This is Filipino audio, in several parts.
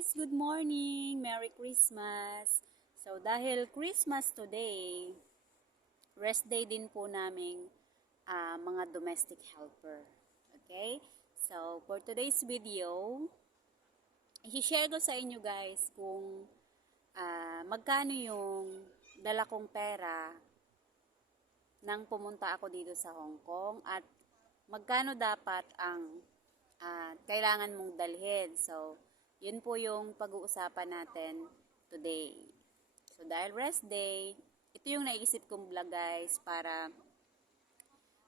guys! Good morning! Merry Christmas! So, dahil Christmas today, rest day din po naming ah, mga domestic helper. Okay? So, for today's video, i-share ko sa inyo guys kung ah, magkano yung dala kong pera nang pumunta ako dito sa Hong Kong at magkano dapat ang ah, kailangan mong dalhin. So, yun po yung pag-uusapan natin today. So, dahil rest day, ito yung naisip kong vlog guys para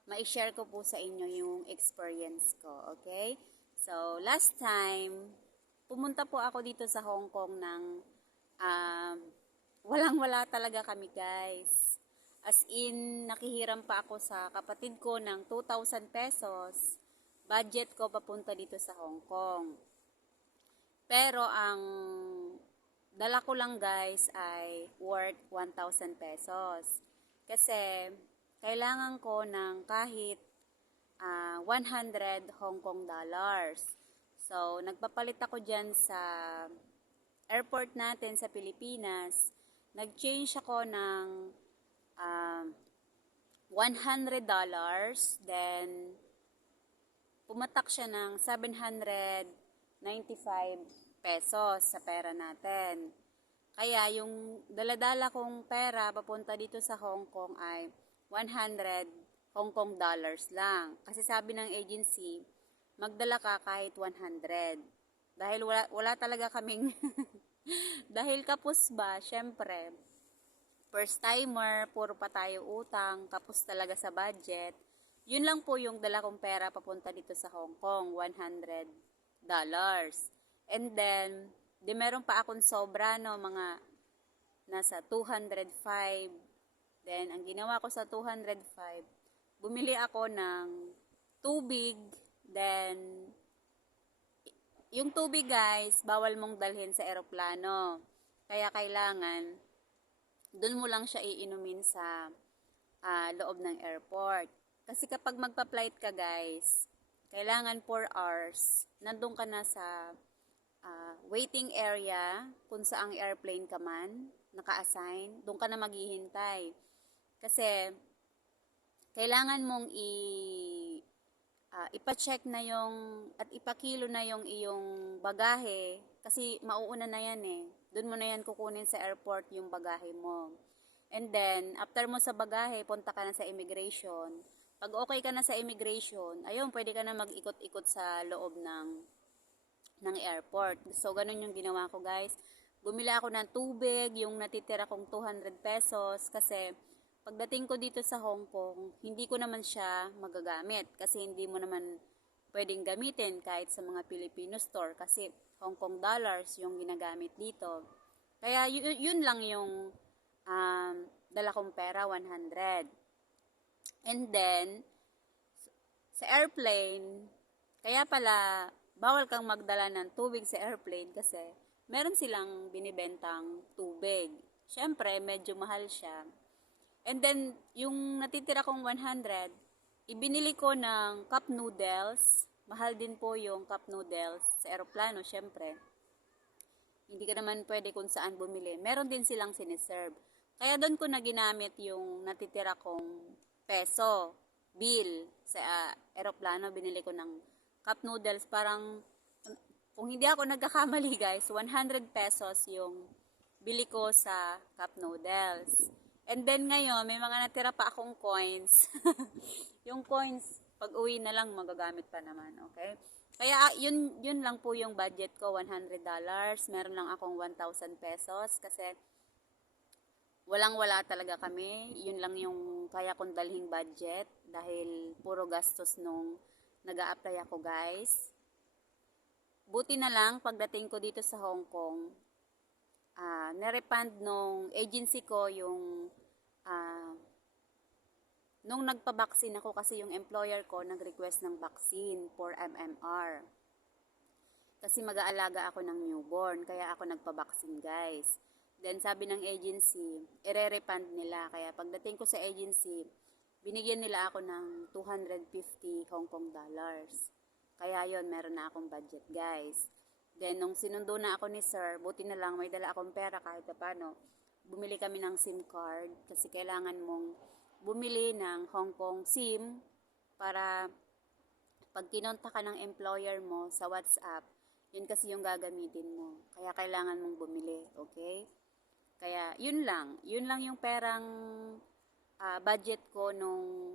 ma-share ko po sa inyo yung experience ko. Okay? So, last time, pumunta po ako dito sa Hong Kong ng um, walang-wala talaga kami guys. As in, nakihiram pa ako sa kapatid ko ng 2,000 pesos. Budget ko papunta dito sa Hong Kong. Pero ang dala ko lang guys ay worth 1,000 pesos. Kasi kailangan ko ng kahit ah, 100 Hong Kong dollars. So, nagpapalit ako dyan sa airport natin sa Pilipinas. Nag-change ako ng um, 100 dollars. Then, pumatak siya ng 795 pesos sa pera natin. Kaya yung daladala kong pera papunta dito sa Hong Kong ay 100 Hong Kong dollars lang. Kasi sabi ng agency, magdala ka kahit 100. Dahil wala, wala talaga kaming, dahil kapos ba, syempre, first timer, puro pa tayo utang, kapos talaga sa budget. Yun lang po yung dala kong pera papunta dito sa Hong Kong, 100 dollars. And then, di meron pa akong sobra, no, mga nasa 205. Then, ang ginawa ko sa 205, bumili ako ng tubig, then, yung tubig guys, bawal mong dalhin sa eroplano. Kaya kailangan, doon mo lang siya iinumin sa ah, loob ng airport. Kasi kapag magpa-flight ka guys, kailangan 4 hours, nandun ka na sa ah, waiting area kung saang airplane ka man, naka-assign, doon ka na maghihintay. Kasi, kailangan mong i ah, ipa-check na yung at ipakilo na yung iyong bagahe kasi mauuna na yan eh. Doon mo na yan kukunin sa airport yung bagahe mo. And then, after mo sa bagahe, punta ka na sa immigration. Pag okay ka na sa immigration, ayun, pwede ka na mag-ikot-ikot sa loob ng ng airport. So, ganun yung ginawa ko, guys. Bumili ako ng tubig, yung natitira kong 200 pesos, kasi pagdating ko dito sa Hong Kong, hindi ko naman siya magagamit, kasi hindi mo naman pwedeng gamitin kahit sa mga Filipino store, kasi Hong Kong dollars yung ginagamit dito. Kaya yun, yun lang yung um, dala kong pera, 100. And then, sa airplane, kaya pala, bawal kang magdala ng tubig sa airplane kasi meron silang binibentang tubig. Siyempre, medyo mahal siya. And then, yung natitira kong 100, ibinili ko ng cup noodles. Mahal din po yung cup noodles sa aeroplano, syempre. Hindi ka naman pwede kung saan bumili. Meron din silang siniserve. Kaya doon ko na ginamit yung natitira kong peso, bill sa uh, aeroplano. Binili ko ng cup noodles. Parang, kung hindi ako nagkakamali guys, 100 pesos yung bili ko sa cup noodles. And then ngayon, may mga natira pa akong coins. yung coins, pag uwi na lang, magagamit pa naman, okay? Kaya ah, yun, yun lang po yung budget ko, $100. Meron lang akong 1,000 pesos kasi walang-wala talaga kami. Yun lang yung kaya kong dalhing budget dahil puro gastos nung nag apply ako guys. Buti na lang pagdating ko dito sa Hong Kong, uh, nerepand nung agency ko yung uh, nung nagpa-vaccine ako kasi yung employer ko nag-request ng vaccine for MMR. Kasi mag-aalaga ako ng newborn, kaya ako nagpa-vaccine guys. Then sabi ng agency, ire-refund nila. Kaya pagdating ko sa agency, binigyan nila ako ng 250 Hong Kong dollars. Kaya yon meron na akong budget guys. Then, nung sinundo na ako ni sir, buti na lang may dala akong pera kahit pa paano. Bumili kami ng SIM card kasi kailangan mong bumili ng Hong Kong SIM para pag kinonta ka ng employer mo sa WhatsApp, yun kasi yung gagamitin mo. Kaya kailangan mong bumili, okay? Kaya yun lang, yun lang yung perang ah, budget ko nung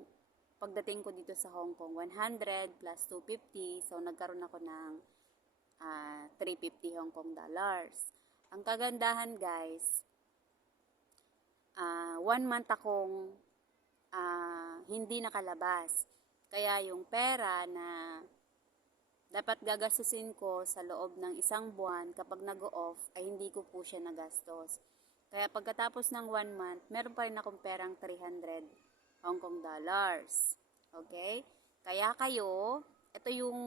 pagdating ko dito sa Hong Kong. 100 plus 250, so nagkaroon ako ng ah, 350 Hong Kong dollars. Ang kagandahan guys, ah, one month akong ah, hindi nakalabas. Kaya yung pera na dapat gagastusin ko sa loob ng isang buwan kapag nag-off ay hindi ko po siya nagastos. Kaya pagkatapos ng one month, meron pa rin akong perang 300 Hong Kong dollars. Okay? Kaya kayo, ito yung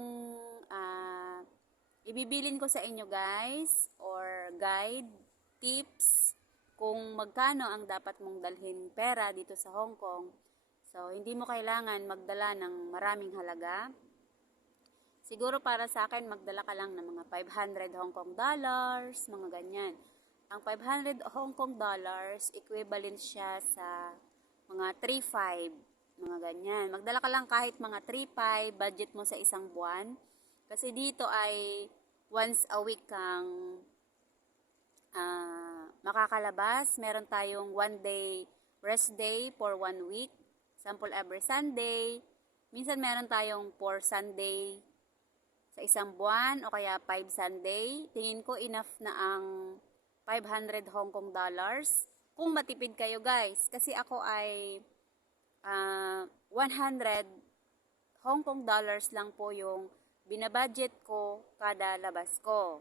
ah, ibibilin ko sa inyo guys or guide, tips kung magkano ang dapat mong dalhin pera dito sa Hong Kong. So, hindi mo kailangan magdala ng maraming halaga. Siguro para sa akin, magdala ka lang ng mga 500 Hong Kong dollars, mga ganyan. Ang 500 Hong Kong dollars, equivalent siya sa mga 3.5, mga ganyan. Magdala ka lang kahit mga 3.5, budget mo sa isang buwan. Kasi dito ay once a week kang ah, makakalabas. Meron tayong one day rest day for one week. Sample every Sunday. Minsan meron tayong 4 Sunday sa isang buwan o kaya 5 Sunday. Tingin ko enough na ang 500 Hong Kong dollars. Kung matipid kayo guys. Kasi ako ay ah, 100 Hong Kong dollars lang po yung binabudget ko kada labas ko.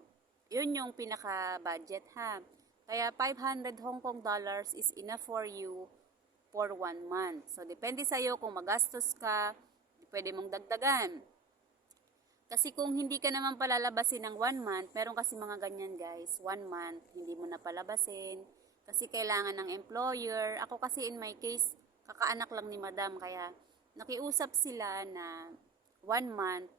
Yun yung pinaka-budget ha. Kaya 500 Hong Kong dollars is enough for you for one month. So, depende sa'yo kung magastos ka, pwede mong dagdagan. Kasi kung hindi ka naman palalabasin ng one month, meron kasi mga ganyan guys, one month, hindi mo na palabasin. Kasi kailangan ng employer. Ako kasi in my case, kakaanak lang ni madam, kaya nakiusap sila na one month,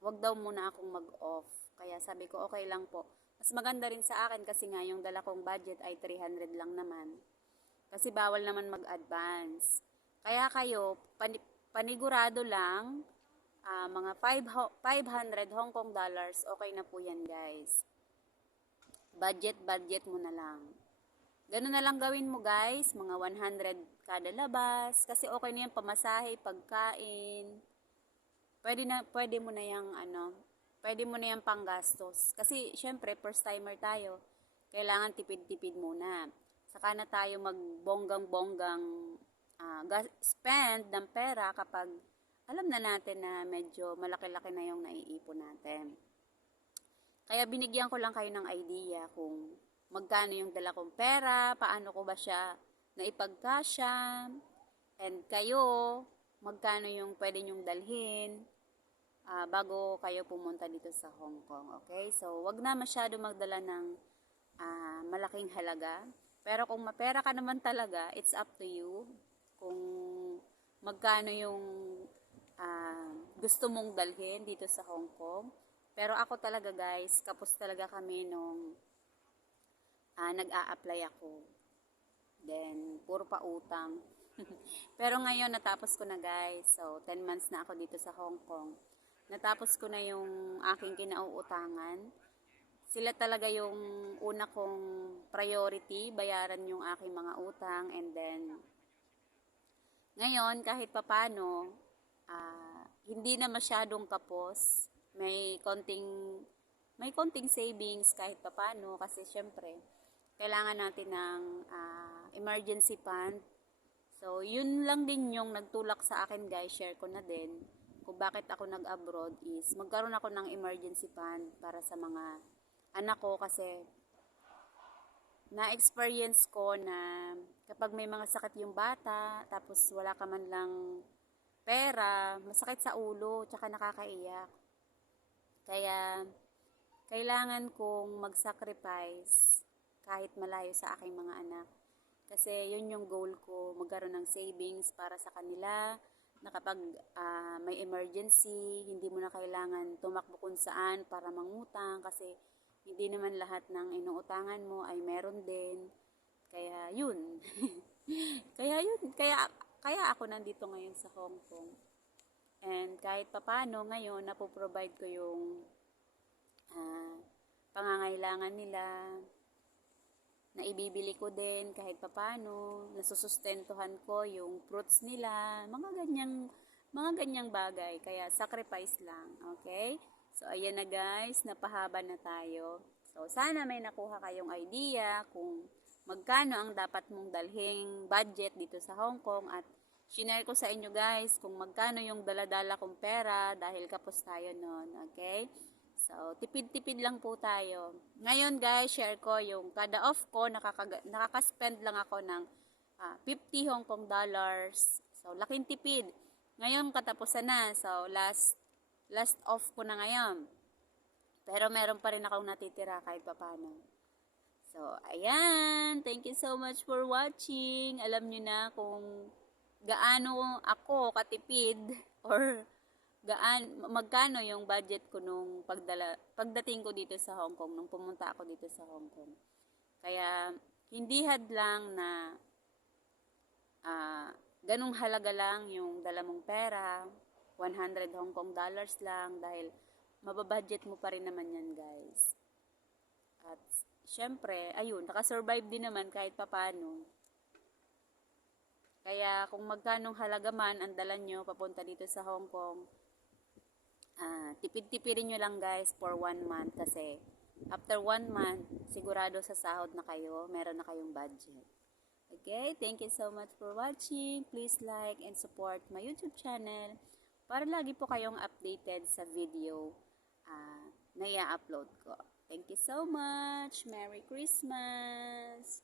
wag daw muna akong mag-off. Kaya sabi ko, okay lang po. Mas maganda rin sa akin kasi nga yung dala kong budget ay 300 lang naman. Kasi bawal naman mag-advance. Kaya kayo, pani- panigurado lang, ah, mga 5 ho- 500 Hong Kong dollars, okay na po yan guys. Budget, budget mo na lang. Ganun na lang gawin mo guys, mga 100 kada labas. Kasi okay na yan, pamasahe, pagkain. Pwede, na, pwede mo na yung ano, pwede mo na yung panggastos. Kasi syempre, first timer tayo. Kailangan tipid-tipid muna. Saka na tayo magbonggang-bonggang gas- spend ng pera kapag alam na natin na medyo malaki-laki na yung naiipon natin. Kaya binigyan ko lang kayo ng idea kung magkano yung dala kong pera, paano ko ba siya naipagkasya, and kayo, magkano yung pwede nyong dalhin ah, bago kayo pumunta dito sa Hong Kong. Okay? So, wag na masyado magdala ng ah, malaking halaga. Pero kung mapera ka naman talaga, it's up to you kung magkano yung ah, gusto mong dalhin dito sa Hong Kong. Pero ako talaga guys, kapos talaga kami nung ah, nag-a-apply ako. Then, puro pa utang. Pero ngayon, natapos ko na guys. So, 10 months na ako dito sa Hong Kong. Natapos ko na yung aking kinauutangan. Sila talaga yung una kong priority, bayaran yung aking mga utang. And then, ngayon, kahit papano, ah, hindi na masyadong kapos. May konting, may konting savings kahit papano. Kasi syempre, kailangan natin ng ah, emergency fund. So, yun lang din yung nagtulak sa akin guys, share ko na din. Kung bakit ako nag-abroad is magkaroon ako ng emergency fund para sa mga anak ko kasi na-experience ko na kapag may mga sakit yung bata, tapos wala ka man lang pera, masakit sa ulo, tsaka nakakaiyak. Kaya, kailangan kong mag-sacrifice kahit malayo sa aking mga anak. Kasi yun yung goal ko, magkaroon ng savings para sa kanila, na kapag ah, may emergency, hindi mo na kailangan tumakbo kung saan para mangutang kasi hindi naman lahat ng inuutangan mo ay meron din. Kaya yun. kaya yun. Kaya, kaya ako nandito ngayon sa Hong Kong. And kahit papano ngayon, napoprovide ko yung ah, pangangailangan nila na ibibili ko din kahit papano, nasusustentuhan ko yung fruits nila, mga ganyang mga ganyang bagay. Kaya sacrifice lang, okay? So ayan na guys, napahaba na tayo. So sana may nakuha kayong idea kung magkano ang dapat mong dalhing budget dito sa Hong Kong at Shinare ko sa inyo guys kung magkano yung daladala kong pera dahil kapos tayo noon, okay? So, tipid-tipid lang po tayo. Ngayon guys, share ko yung kada off ko, nakaka- nakaka-spend lang ako ng ah, 50 Hong Kong dollars. So, laking tipid. Ngayon, katapusan na. So, last, last off ko na ngayon. Pero meron pa rin akong natitira kahit papano. So, ayan. Thank you so much for watching. Alam nyo na kung gaano ako katipid or gaan magkano yung budget ko nung pagdala pagdating ko dito sa Hong Kong nung pumunta ako dito sa Hong Kong. Kaya hindi hadlang na ah ganung halaga lang yung dala mong pera, 100 Hong Kong dollars lang dahil mababudget mo pa rin naman yan, guys. At syempre, ayun, nakasurvive din naman kahit papano. Kaya kung magkanong halaga man ang dala nyo papunta dito sa Hong Kong, ah, tipid-tipirin nyo lang guys for one month kasi after one month, sigurado sa sahod na kayo, meron na kayong budget. Okay, thank you so much for watching. Please like and support my YouTube channel para lagi po kayong updated sa video ah, na i-upload ko. Thank you so much. Merry Christmas!